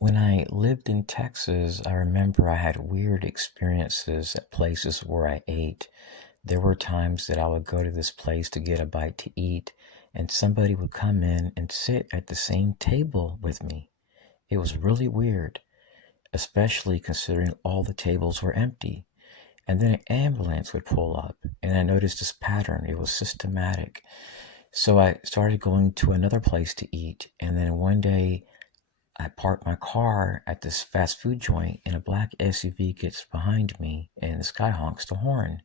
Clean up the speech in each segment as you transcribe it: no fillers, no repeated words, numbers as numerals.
When I lived in Texas, I remember I had weird experiences at places where I ate. There were times that I would go to this place to get a bite to eat, and somebody would come in and sit at the same table with me. It was really weird, especially considering all the tables were empty. And then an ambulance would pull up, and I noticed this pattern. It was systematic. So I started going to another place to eat, and then one day I parked my car at this fast food joint, and a black SUV gets behind me, and this guy honks the horn.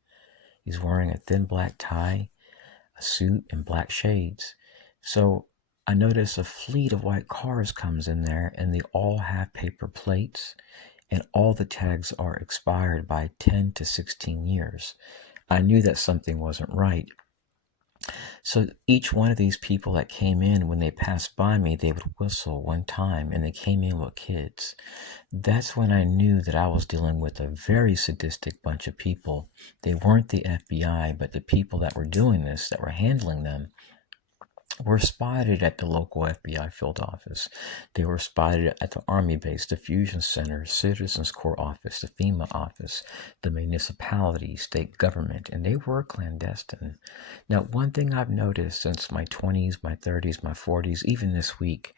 He's wearing a thin black tie, a suit, and black shades. So I notice a fleet of white cars comes in there, and they all have paper plates, and all the tags are expired by 10 to 16 years. I knew that something wasn't right. So each one of these people that came in, when they passed by me, they would whistle one time, and they came in with kids. That's when I knew that I was dealing with a very sadistic bunch of people. They weren't the FBI, but the people that were doing this, that were handling them, were spotted at the local FBI field office. They were spotted at the Army base, the Fusion Center, Citizens Court office, the FEMA office, the municipality, state government, and they were clandestine. Now, one thing I've noticed since my 20s, my 30s, my 40s, even this week,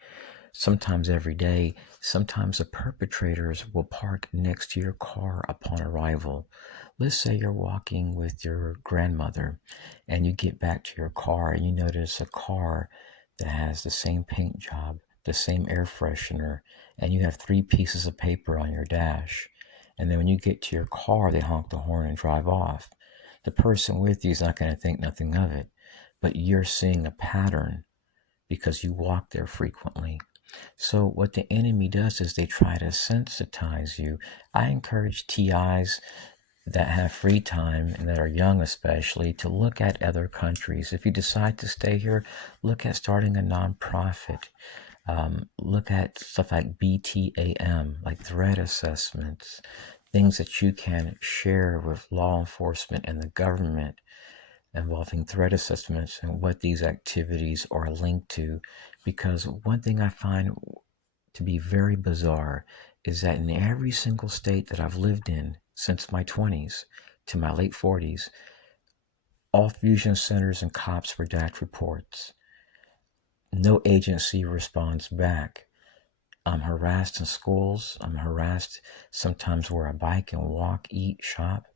sometimes every day, sometimes the perpetrators will park next to your car upon arrival. Let's say you're walking with your grandmother and you get back to your car and you notice a car that has the same paint job, the same air freshener, and you have three pieces of paper on your dash. And then when you get to your car, they honk the horn and drive off. The person with you is not going to think nothing of it, but you're seeing a pattern because you walk there frequently. So what the enemy does is they try to sensitize you. I encourage TIs that have free time and that are young especially to look at other countries. If you decide to stay here, look at starting a nonprofit. Look at stuff like BTAM, like threat assessments, things that you can share with law enforcement and the government involving threat assessments and what these activities are linked to. Because one thing I find to be very bizarre is that in every single state that I've lived in since my 20s to my late 40s, all fusion centers and cops redact reports. No agency responds back. I'm harassed in schools. I'm harassed sometimes where I bike and walk, eat, shop,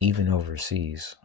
even overseas.